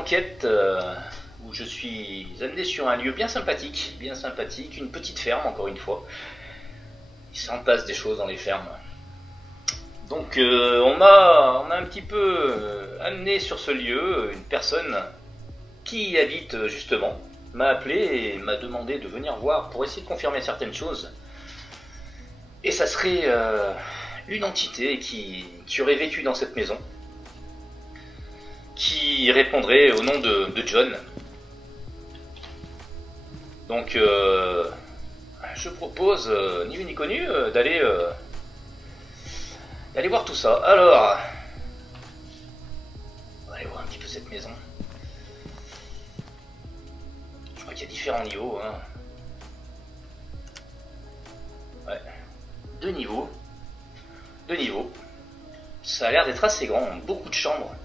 enquête où je suis amené sur un lieu bien sympathique, une petite ferme encore une fois. Il s'en passe des choses dans les fermes. Donc on m'a un petit peu amené sur ce lieu. Une personne qui y habite justement m'a appelé et m'a demandé de venir voir pour essayer de confirmer certaines choses. Et ça serait une entité qui aurait vécu dans cette maison, qui répondrait au nom de John. Donc je propose, ni vu ni connu, d'aller voir tout ça. Alors, on va aller voir un petit peu cette maison. Je crois qu'il y a différents niveaux. Hein. Ouais, deux niveaux. Ça a l'air d'être assez grand, beaucoup de chambres.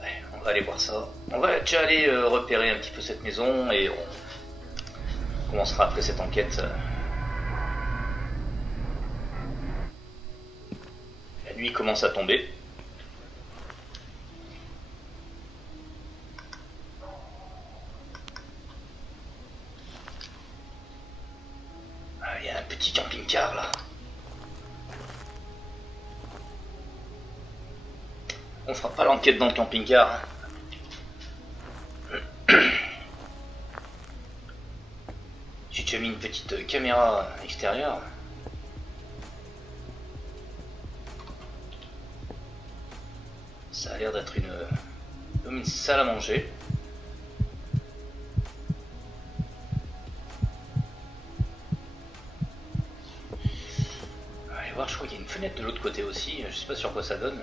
Ouais, on va aller voir ça. On va déjà aller repérer un petit peu cette maison et on commencera après cette enquête. La nuit commence à tomber. Il y a un petit camping-car là. On fera pas l'enquête dans le camping-car. J'ai déjà mis une petite caméra extérieure. Ça a l'air d'être une salle à manger. On va aller voir, je crois qu'il y a une fenêtre de l'autre côté aussi. Je sais pas sur quoi ça donne.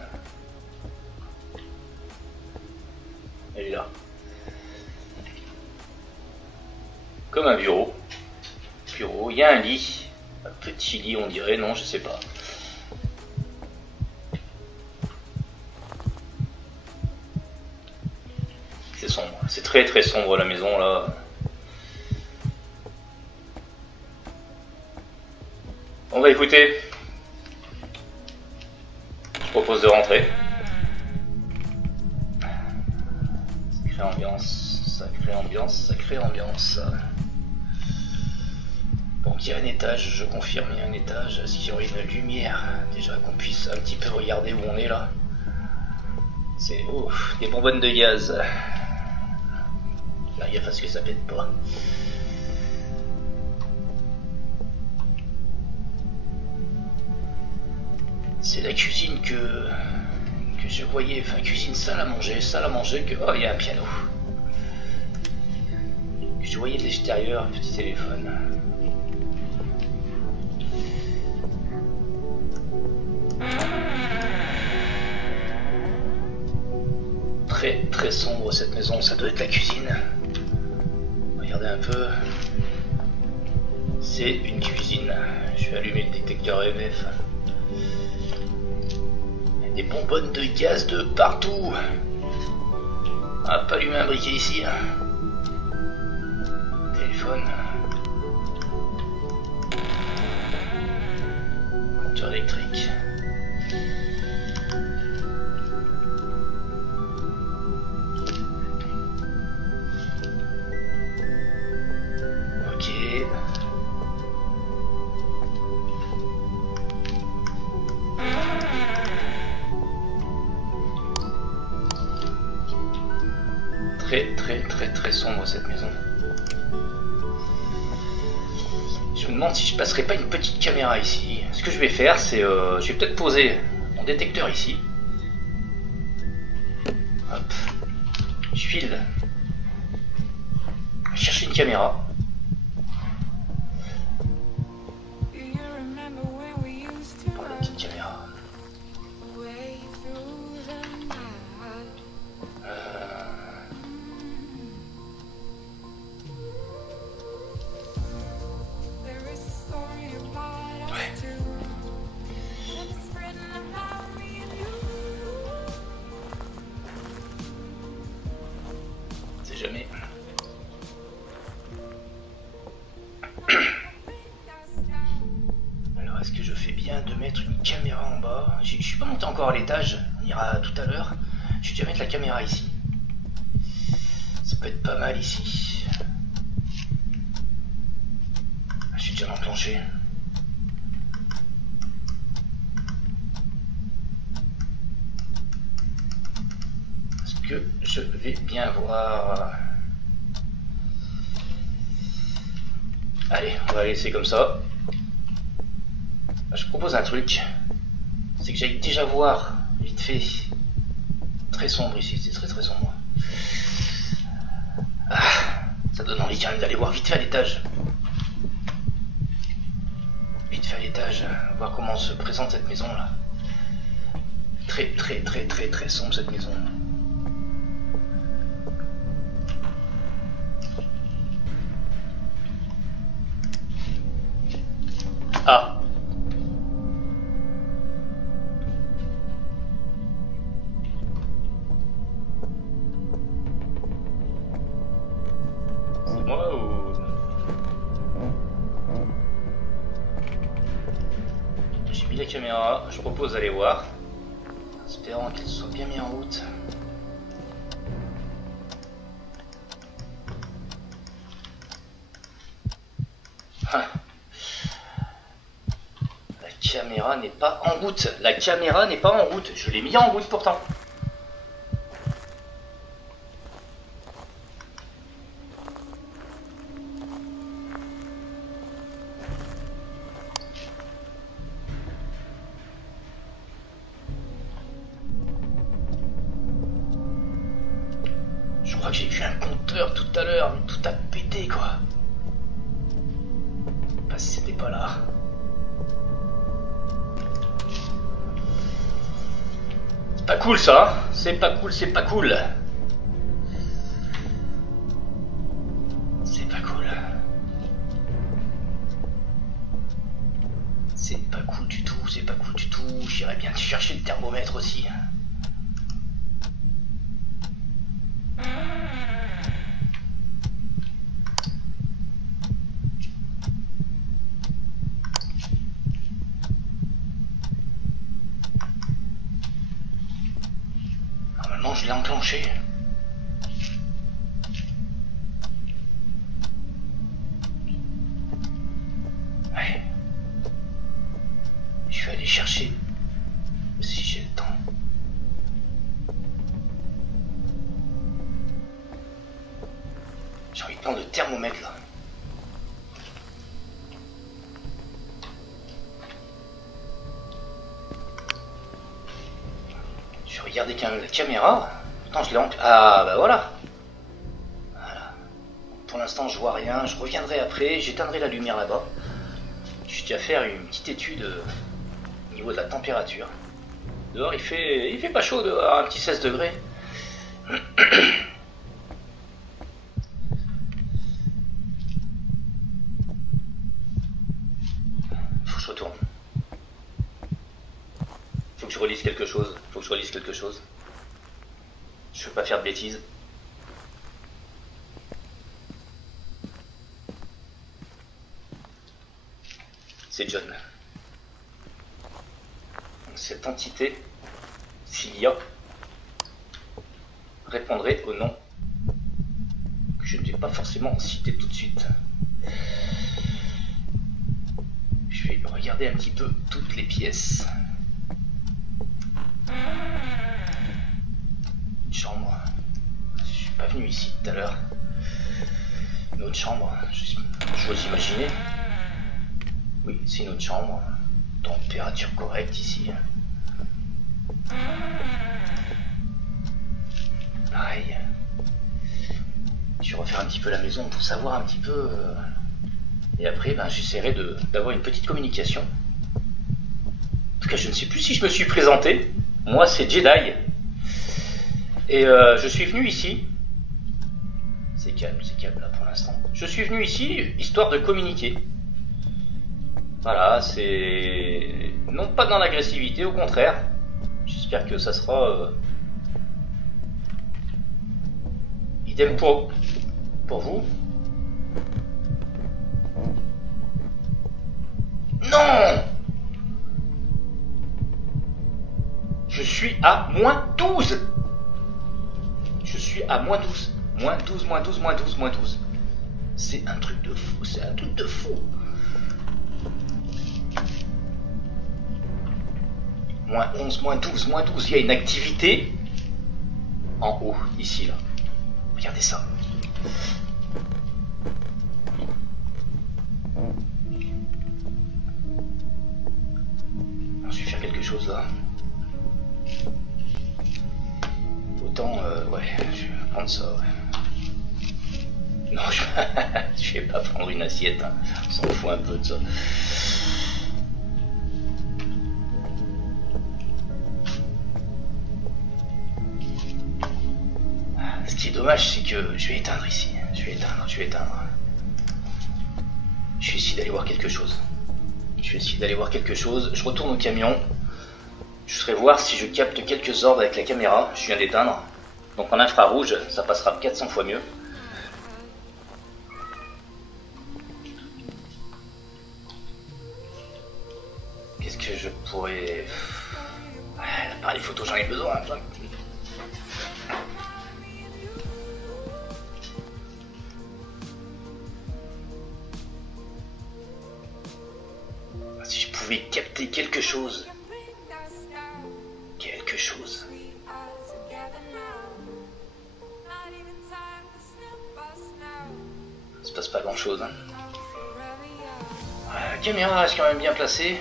Elle est là. Comme un bureau. Il y a un lit. Un petit lit on dirait, non je sais pas. C'est sombre. C'est très très sombre la maison là. On va écouter. Je propose de rentrer. Sacrée ambiance. Bon, il y a un étage, je confirme, il y a un étage. S'il y aurait une lumière, déjà qu'on puisse un petit peu regarder où on est là. C'est des bonbonnes de gaz. Là, gaffe à ce que ça pète pas. C'est la cuisine que je voyais, enfin cuisine, salle à manger que... Oh, il y a un piano. Je voyais de l'extérieur, un petit téléphone. Très très sombre cette maison, ça doit être la cuisine. Regardez un peu. C'est une cuisine. Je vais allumer le détecteur EMF. Des bonbonnes de gaz de partout. On va pas allumer un briquet ici. Téléphone. Compteur électrique. Ok. Très sombre cette maison. Je me demande si je passerai pas une petite caméra ici. Ce que je vais faire, c'est je vais peut-être poser mon détecteur ici. Hop. Je file. Chercher une caméra. Prends la petite caméra. Jamais. Alors est-ce que je fais bien de mettre une caméra en bas? Je suis pas monté encore à l'étage, on ira tout caméra ici. Ça peut être pas mal ici. Je suis déjà enclenché. Est-ce que je vais bien voir? Allez, on va laisser comme ça. Je propose un truc. C'est que j'aille déjà voir, vite fait. Très sombre ici, c'est très sombre. Ah, ça donne envie quand même d'aller voir vite fait à l'étage. Vite fait à l'étage, voir comment se présente cette maison là. Très sombre cette maison. Ah. C'est moi ou... J'ai mis la caméra, je propose d'aller voir. Espérant qu'elle soit bien mise en route. Ah. La caméra n'est pas en route. La caméra n'est pas en route. Je l'ai mis en route pourtant. Je crois que j'ai vu un compteur tout à l'heure, mais tout a pété quoi. Pas si c'était pas là. C'est pas cool ça, hein. C'est pas cool, c'est pas cool. C'est pas cool. C'est pas cool du tout, c'est pas cool du tout. J'irais bien chercher le thermomètre aussi. Normalement je l'ai enclenché. Ouais. Je vais aller chercher si j'ai le temps. J'ai envie de prendre le thermomètre là. Je vais regarder quand même la caméra. Pourtant je l'ai enclenché. Ah bah voilà. Voilà. Pour l'instant je vois rien. Je reviendrai après. J'éteindrai la lumière là-bas. Je vais faire une petite étude au niveau de la température. Dehors il fait pas chaud dehors, un petit 16 degrés. Faut que je retourne. Faut que je relise quelque chose. Faut que je relise quelque chose. Je veux pas faire de bêtises. C'est John. Cette entité, s'il y a, répondrait au nom que je ne vais pas forcément citer tout de suite. Je vais regarder un petit peu toutes les pièces. Une chambre. Je suis pas venu ici tout à l'heure. Une autre chambre. J'ose imaginer. Oui, c'est une autre chambre. Température correcte ici. Pareil. Je vais refaire un petit peu la maison pour savoir un petit peu. Et après, ben, j'essaierai d'avoir une petite communication. En tout cas, je ne sais plus si je me suis présenté. Moi, c'est Jedi. Et je suis venu ici. C'est calme là pour l'instant. Je suis venu ici histoire de communiquer. Voilà, c'est... Non pas dans l'agressivité, au contraire. J'espère que ça sera... idem pour vous. Non! Je suis à -12! suis à moins 12. Moins 12, moins 12, moins 12, moins 12. C'est un truc de fou, c'est un truc de fou. Moins 11, moins 12, moins 12. Il y a une activité en haut, ici, là. Regardez ça. Je vais faire quelque chose là. Autant, ouais, je vais prendre ça, ouais. Non, je vais pas prendre une assiette, hein. On s'en fout un peu de ça. Ce qui est dommage, c'est que je vais éteindre ici. Je vais éteindre. Je vais essayer d'aller voir quelque chose. Je retourne au camion. Je voudrais voir si je capte quelques ordres avec la caméra. Je viens d'éteindre. Donc en infrarouge, ça passera 400 fois mieux. Qu'est-ce que je pourrais... L'appareil photo, j'en ai besoin. Si je pouvais capter quelque chose. Il se passe pas grand chose, hein. La caméra reste quand même bien placée.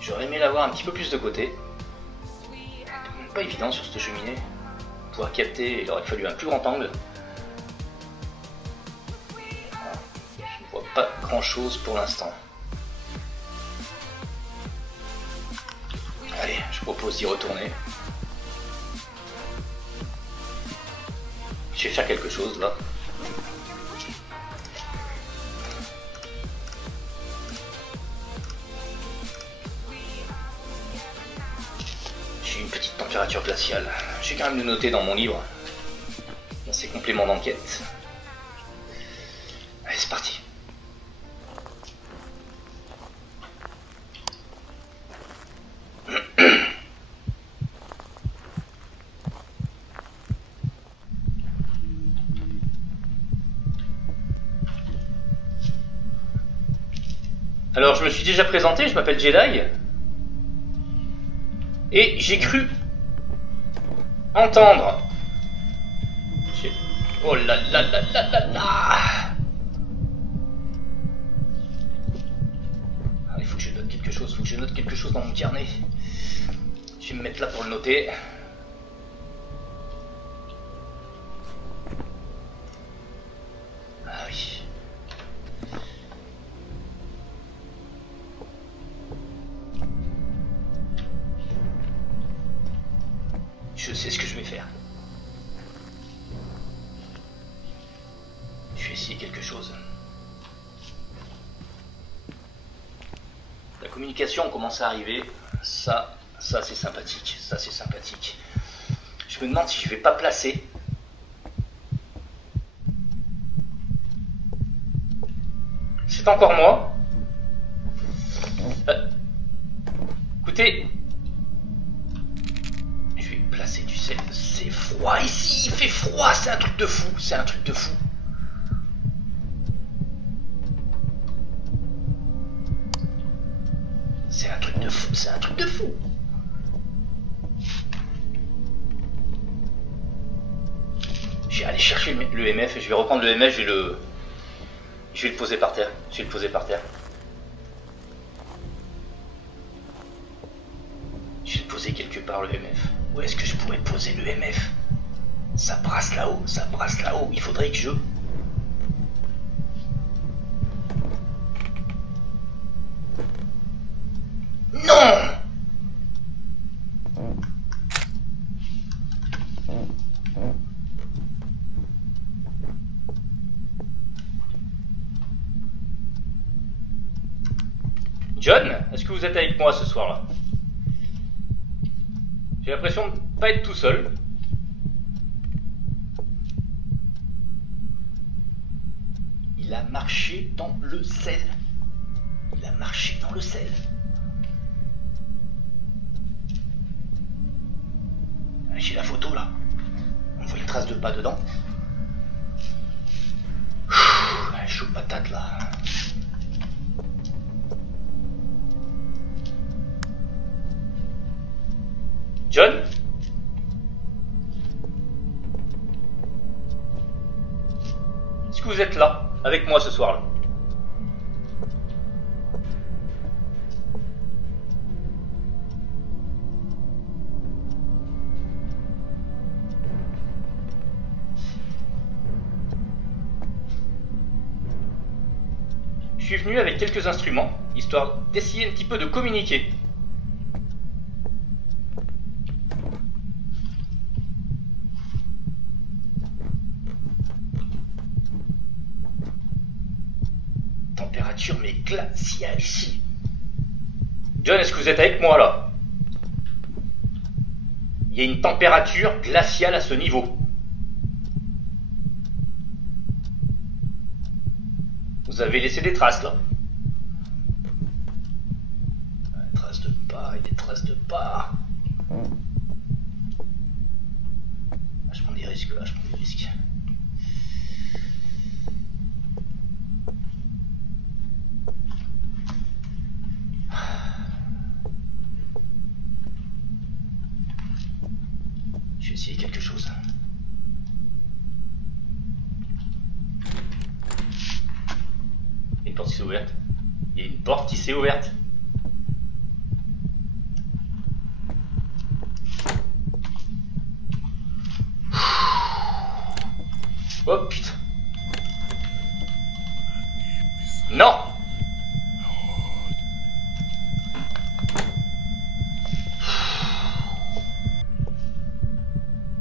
J'aurais aimé l'avoir un petit peu plus de côté. Pas évident sur cette cheminée. Pour pouvoir capter, il aurait fallu un plus grand angle. Je ne vois pas grand chose pour l'instant. Allez, je propose d'y retourner. Je vais faire quelque chose là. J'ai une petite température glaciale. J'ai quand même le noté dans mon livre. Dans ses compléments d'enquête. Allez, c'est parti. Alors, je me suis déjà présenté, je m'appelle Jedi. Et j'ai cru entendre... Oh là là là là là là. Il faut que je note quelque chose, dans mon carnet. Je vais me mettre là pour le noter. Ah oui. Je sais ce que je vais faire. Je vais essayer quelque chose. La communication commence à arriver. Ça c'est sympathique. Ça c'est sympathique. Je me demande si je vais pas placer. C'est encore moi. Écoutez. C'est froid ici, il fait froid, c'est un truc de fou, c'est un truc de fou. C'est un truc de fou, c'est un truc de fou. Je vais aller chercher le MF et je vais reprendre le MF, je vais le poser par terre. Je vais le poser quelque part le MF. Où est-ce que je pourrais poser le MF? Ça brasse là-haut, il faudrait que je... Non! John, est-ce que vous êtes avec moi ce soir-là? J'ai l'impression de ne pas être tout seul. Il a marché dans le sel. J'ai la photo là. On On voit une trace de pas dedans. Chaud patate là. John? Est-ce que vous êtes là, avec moi ce soir-là? Je suis venu avec quelques instruments, histoire d'essayer un petit peu de communiquer. Température mais glaciale ici. John, est-ce que vous êtes avec moi là? Il y a une température glaciale à ce niveau. Vous avez laissé des traces là. Des traces de pas et des traces de pas. Je prends des risques là, je prends des risques. Je vais essayer quelque chose. Une porte qui s'est ouverte. Il y a une porte qui s'est ouverte. Oh putain. Non.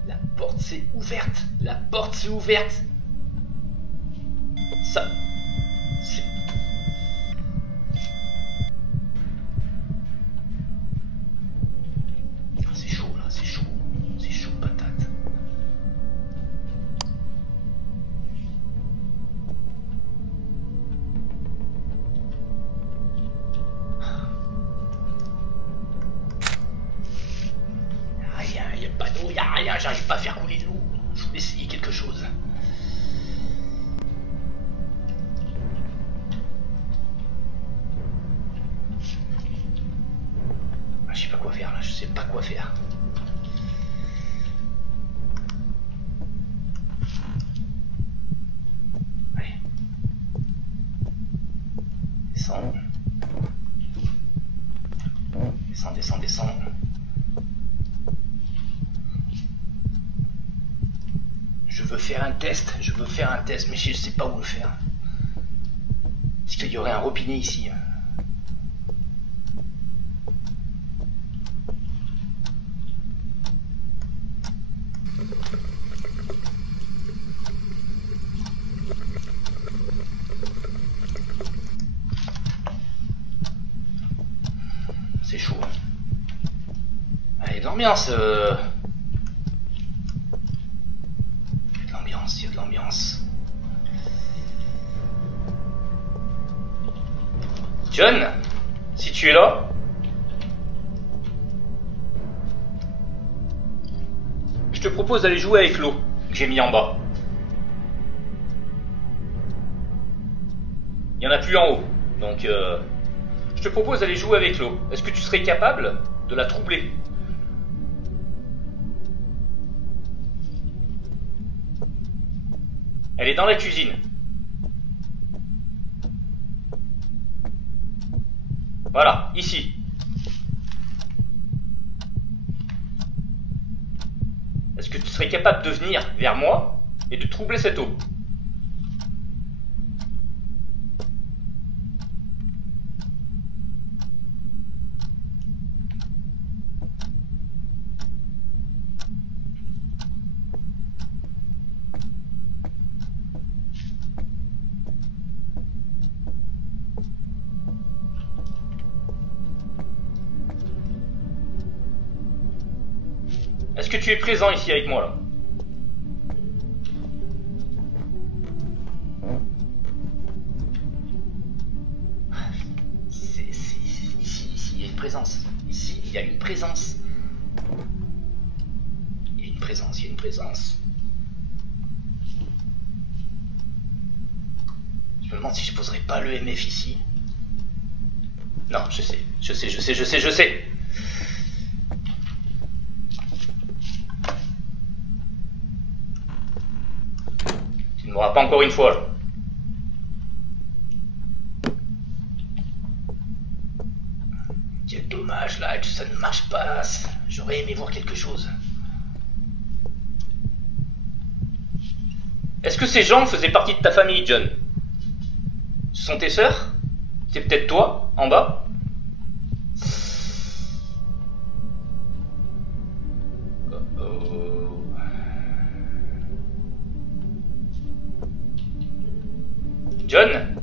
La porte s'est ouverte. La porte s'est ouverte. Ça... C'est chaud là, c'est chaud. C'est chaud patate. Rien, il n'y a pas d'eau, il n'y a rien, j'arrive pas à faire couler de l'eau. Je vais essayer quelque chose. Je sais pas quoi faire là, je sais pas quoi faire. Allez. Descends. Descends, descends, descends. Je veux faire un test, mais je sais pas où le faire. Est-ce qu'il y aurait un robinet ici? C'est chaud. Allez, de l'ambiance. Il y a de l'ambiance. John, si tu es là, je te propose d'aller jouer avec l'eau que j'ai mis en bas. Il n'y en a plus en haut, donc je te propose d'aller jouer avec l'eau. Est-ce que tu serais capable de la troubler? Elle est dans la cuisine. Voilà, ici. Est-ce que tu serais capable de venir vers moi et de troubler cette eau? Est-ce que tu es présent ici avec moi là? Ici, il y a une présence. Ici, il y a une présence. Il y a une présence, il y a une présence. me demande si je poserai pas le MF ici. Non, je sais. Tu ne m'auras pas encore une fois là. Quel dommage là que ça ne marche pas. J'aurais aimé voir quelque chose. Est-ce que ces gens faisaient partie de ta famille, John? Ce sont tes sœurs? C'est peut-être toi, en bas? John?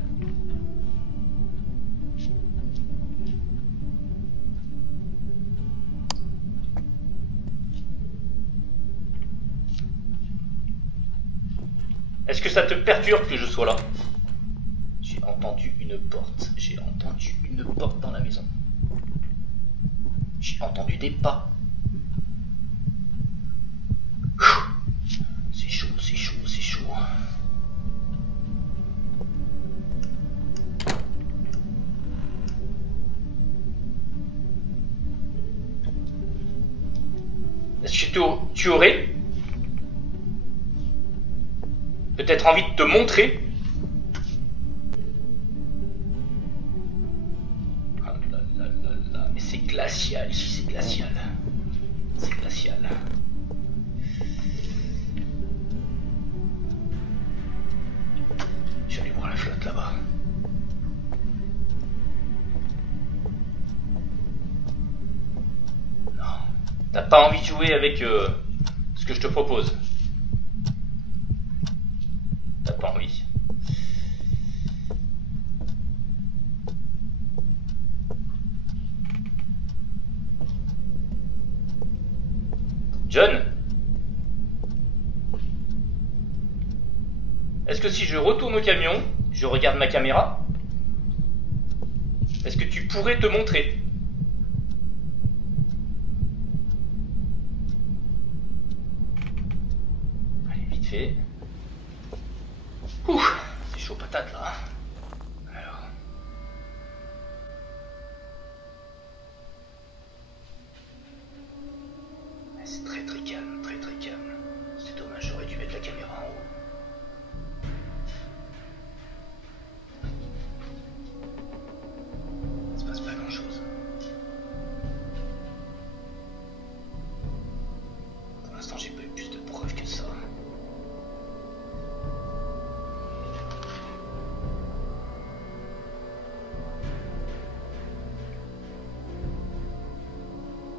Est-ce que ça te perturbe que je sois là? J'ai entendu une porte. J'ai entendu une porte dans la maison. J'ai entendu des pas. C'est chaud, c'est chaud, c'est chaud. Est-ce que tu aurais peut-être envie de te montrer? Ah là là là là, mais c'est glacial ici, c'est glacial. C'est glacial. Je vais aller voir la flotte là-bas. Non. T'as pas envie de jouer avec ce que je te propose? T'as pas envie. John? Est-ce que si je retourne au camion, je regarde ma caméra? Est-ce que tu pourrais te montrer? Allez, vite fait. Ouh, c'est chaud patate là. Alors. C'est très très calme, très très calme. C'est dommage, j'aurais dû mettre la caméra en haut. Il se passe pas grand chose. Pour l'instant, j'ai pas eu plus de preuves que ça.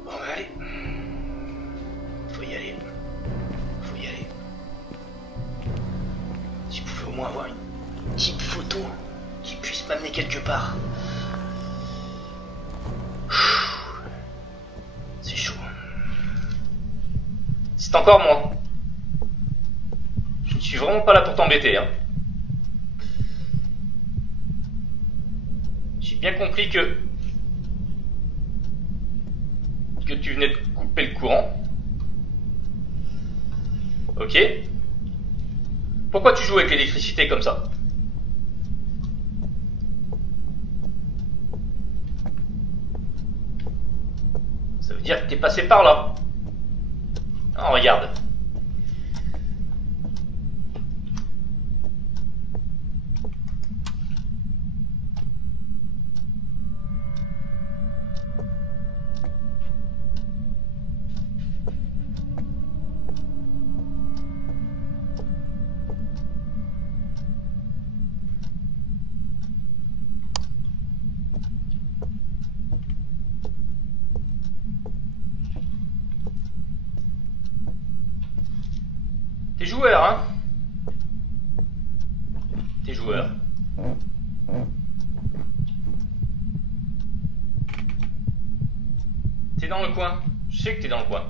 Bon, bah allez. Faut y aller. Faut y aller. Si je pouvais au moins avoir une petite photo qui puisse m'amener quelque part. C'est chaud. C'est encore moi. Je ne suis vraiment pas là pour t'embêter, hein. J'ai bien compris que tu venais de couper le courant. Ok. Pourquoi tu joues avec l'électricité comme ça? Ça veut dire que t'es passé par là. Ah, regarde. T'es joueur, hein? T'es joueur. T'es dans le coin. Je sais que t'es dans le coin.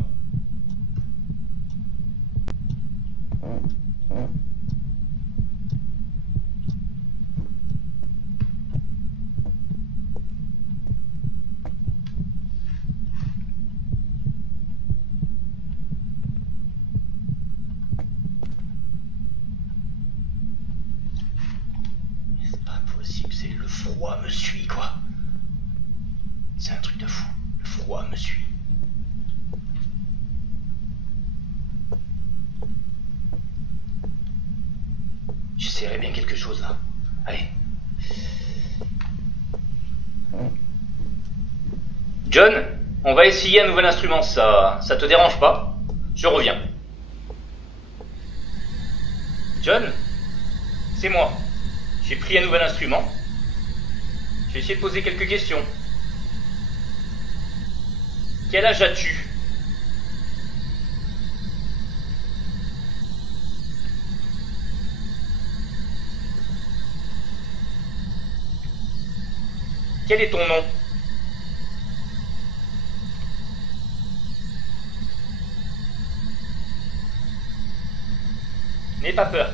froid me suit, quoi. C'est un truc de fou. Le froid me suit. J'essaierai bien quelque chose là. Allez. John, on va essayer un nouvel instrument, ça te dérange pas? Je reviens. John, c'est moi. J'ai pris un nouvel instrument. Je vais essayer de poser quelques questions. Quel âge as-tu? Quel est ton nom? N'aie pas peur.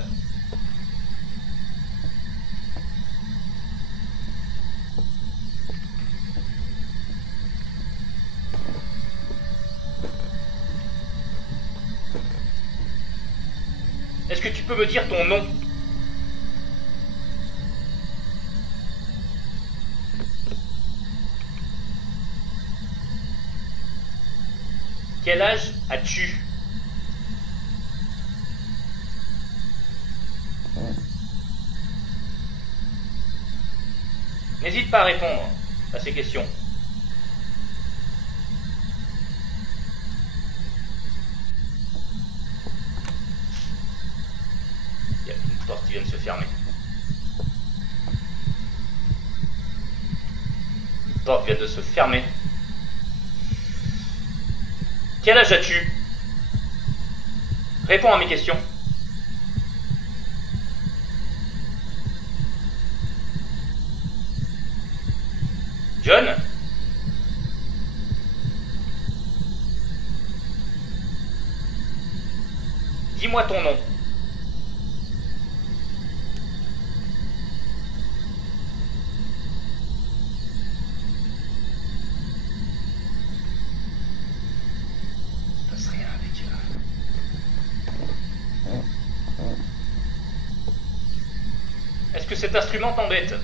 Est-ce que tu peux me dire ton nom? Quel âge as-tu? N'hésite pas à répondre à ces questions. Il y a une porte qui vient de se fermer. Une porte vient de se fermer. Quel âge as-tu? Réponds à mes questions. John? Dis-moi ton nom. Il se passe rien avec Est-ce que cet instrument t'embête?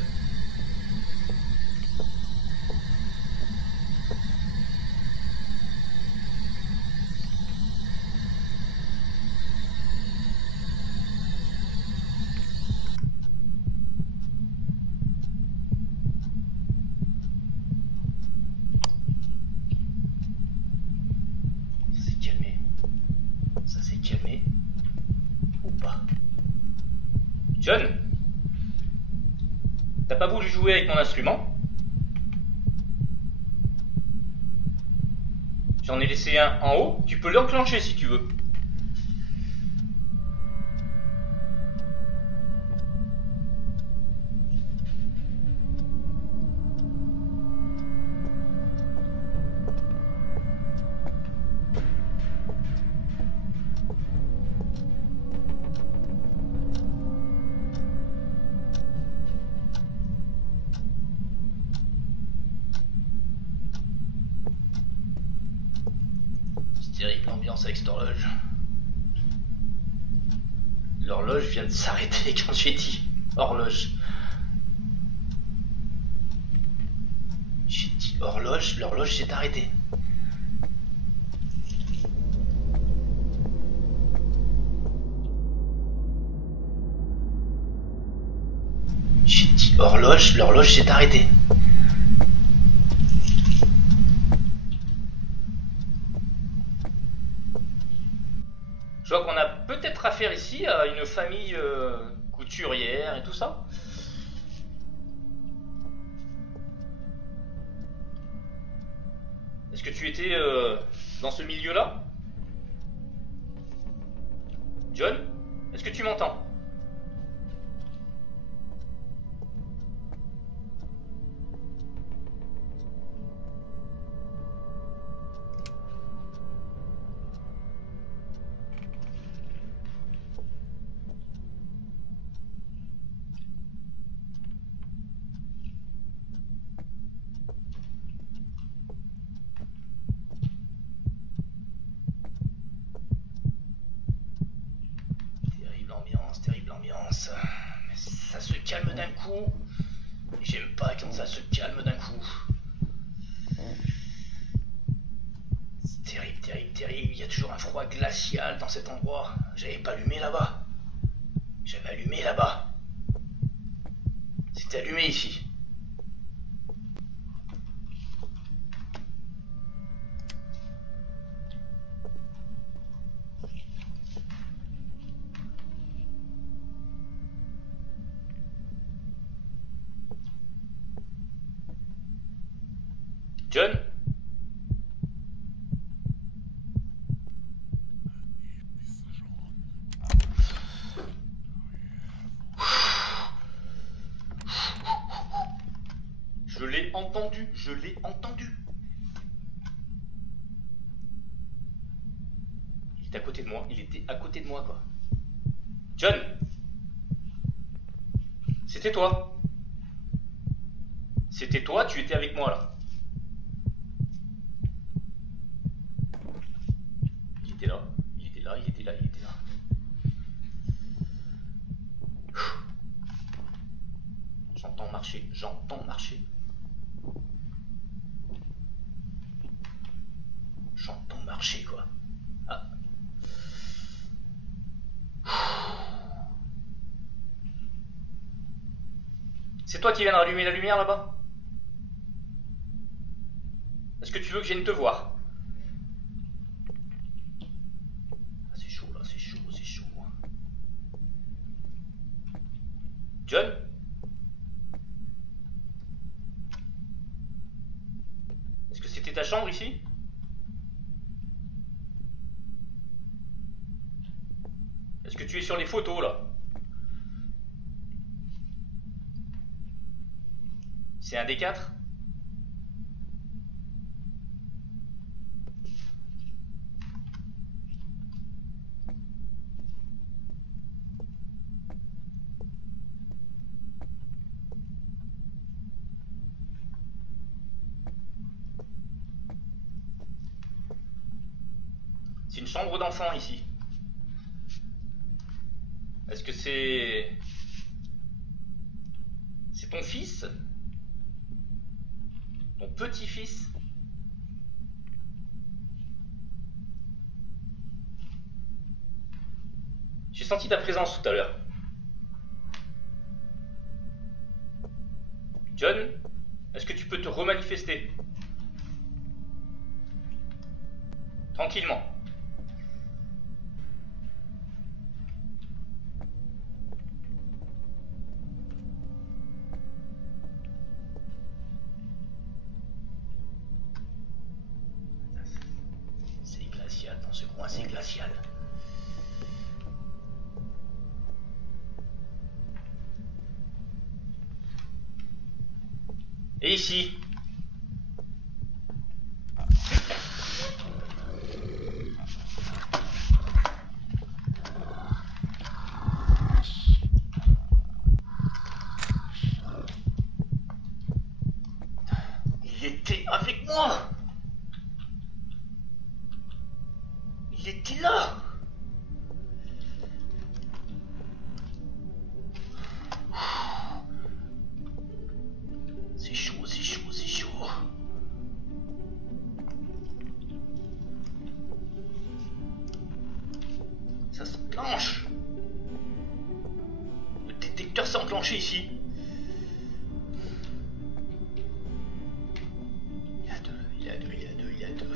Ça s'est calmé. Ou pas? John? T'as pas voulu jouer avec mon instrument? J'en ai laissé un en haut, tu peux l'enclencher si tu veux. Terrible l'ambiance avec cette horloge. L'horloge vient de s'arrêter quand j'ai dit horloge. J'ai dit horloge, l'horloge s'est arrêtée. J'ai dit horloge, l'horloge s'est arrêtée. Je vois qu'on a peut-être affaire ici à une famille couturière et tout ça. Est-ce que tu étais dans ce milieu-là? John, est-ce que tu m'entends? Terrible ambiance, mais ça se calme d'un coup. J'aime pas quand ça se calme d'un coup. C'est terrible, terrible, terrible. Il y a toujours un froid glacial dans cet endroit. J'avais pas allumé là-bas. J'avais allumé là-bas. C'était allumé ici. John? Je l'ai entendu, je l'ai entendu. Il était à côté de moi, il était à côté de moi quoi. John? C'était toi. C'était toi, tu étais avec moi là. Il était là, il était là, il était là, il était là. J'entends marcher, j'entends marcher. J'entends marcher quoi. Ah. C'est toi qui viens de rallumer la lumière là-bas? Est-ce que tu veux que je vienne te voir? Ah, c'est chaud là, c'est chaud, c'est chaud. John? Est-ce que c'était ta chambre ici? Est-ce que tu es sur les photos là? C'est un des quatre? C'est une chambre d'enfant ici. Est-ce que c'est ton fils? Ton petit-fils? J'ai senti ta présence tout à l'heure. John, est-ce que tu peux te remanifester? Tranquillement. C'est glacial dans ce coin, c'est glacial. Et ici? Il était avec moi! Il était là! C'est chaud, c'est chaud, c'est chaud. Ça se enclenche. Le détecteur s'est enclenché ici. Il y a deux, il y a deux, il y a deux, il y a deux.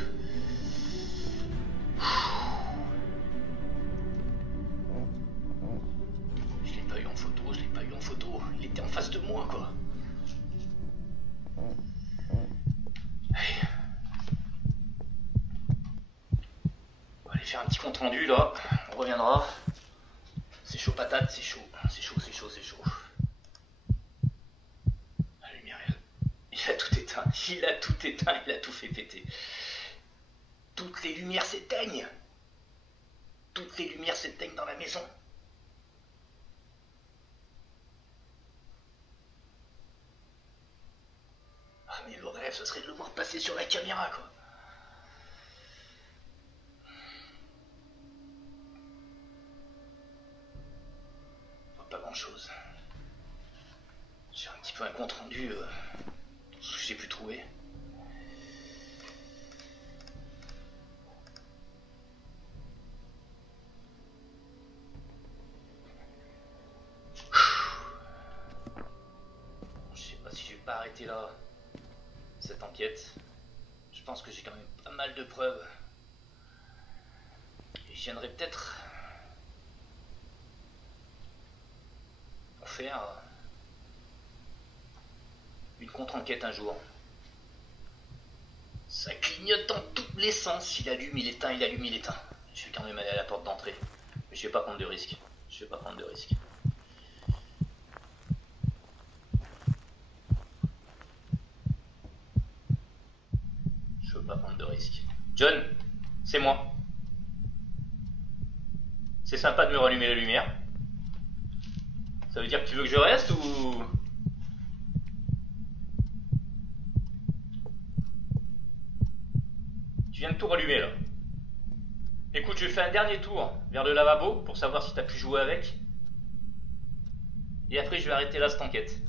Je l'ai pas eu en photo, je l'ai pas eu en photo. Il était en face de moi quoi. Allez. On va aller faire un petit compte rendu là. On reviendra. C'est chaud patate, c'est chaud. C'est chaud, c'est chaud, c'est chaud. La lumière, il a tout éteint. Il a tout éteint, il a tout fait péter. Toutes les lumières s'éteignent. Toutes les lumières s'éteignent dans la maison. Ah mais le rêve, ce serait de le voir passer sur la caméra quoi. Pas grand chose. J'ai un petit peu fais un compte rendu ce que j'ai pu trouver. Je sais pas si je vais pas arrêter là cette enquête. Je pense que j'ai quand même pas mal de preuves. Et je viendrai peut-être en faire une contre-enquête un jour. Ça clignote dans tous les sens. Il allume, il éteint, il allume, il éteint. Je vais quand même aller à la porte d'entrée. Mais je vais pas prendre de risque. Je vais pas prendre de risque. Je veux pas prendre de risque. John, c'est moi. C'est sympa de me rallumer la lumière. Ça veut dire que tu veux que je reste ou... Tu viens de tout rallumer là. Écoute, je fais un dernier tour vers le lavabo pour savoir si t'as pu jouer avec. Et après je vais arrêter là cette enquête.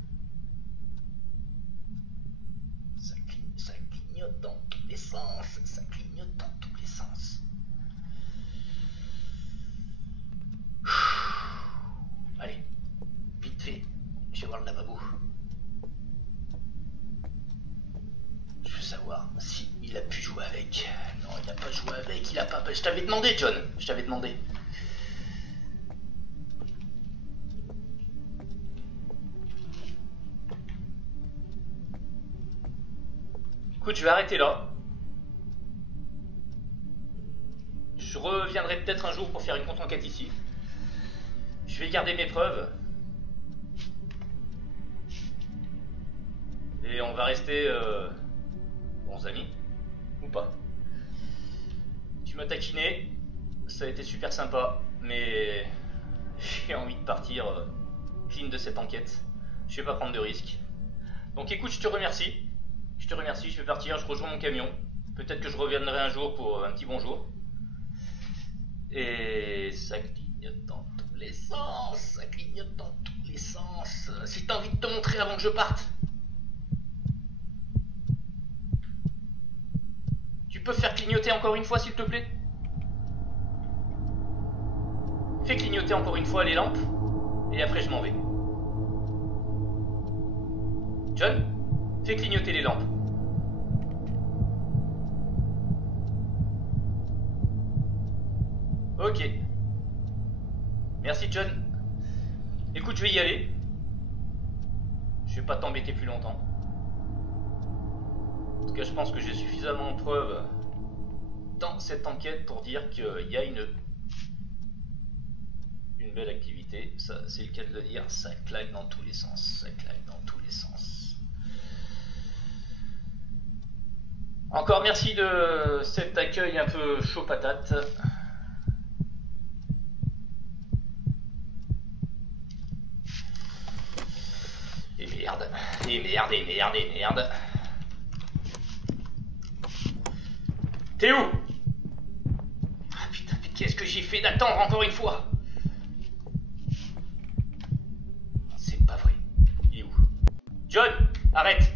Ça clignote dans tous les sens. Ça clignote dans tous les sens. Allez, vite fait, je vais voir le lavabo. Je veux savoir si il a pu jouer avec. Non, il n'a pas joué avec, il a pas... Je t'avais demandé, John, je t'avais demandé. Écoute, je vais arrêter là. Je reviendrai peut-être un jour pour faire une contre-enquête ici. Je vais garder mes preuves. Et on va rester bons amis. Ou pas. Tu m'as taquiné. Ça a été super sympa. Mais j'ai envie de partir clean de cette enquête. Je vais pas prendre de risques. Donc écoute, je te remercie. Je te remercie, je vais partir, je rejoins mon camion. Peut-être que je reviendrai un jour pour un petit bonjour. Et ça clignote dans tous les sens, ça clignote dans tous les sens. Si t'as envie de te montrer avant que je parte, tu peux faire clignoter encore une fois s'il te plaît? Fais clignoter encore une fois les lampes, et après je m'en vais. John, fais clignoter les lampes. Ok. Merci John. Écoute, je vais y aller. Je vais pas t'embêter plus longtemps. En tout cas, je pense que j'ai suffisamment de preuves dans cette enquête pour dire qu'il y a une belle activité. Ça, c'est le cas de le dire. Ça claque dans tous les sens. Ça claque dans tous les sens. Encore merci de cet accueil un peu chaud patate. Et merde, et merde, et merde, et merde. T'es où? Ah putain, mais qu'est-ce que j'ai fait d'attendre encore une fois? C'est pas vrai. Il est où? John, arrête!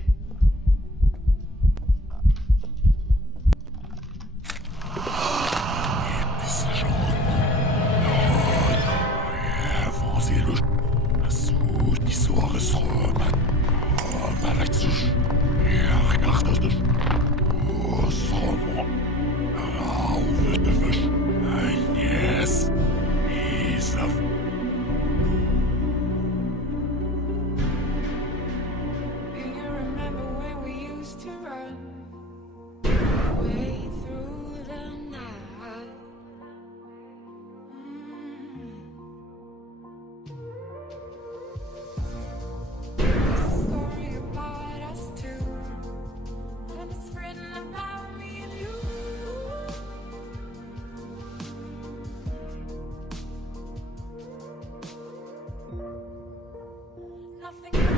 Nothing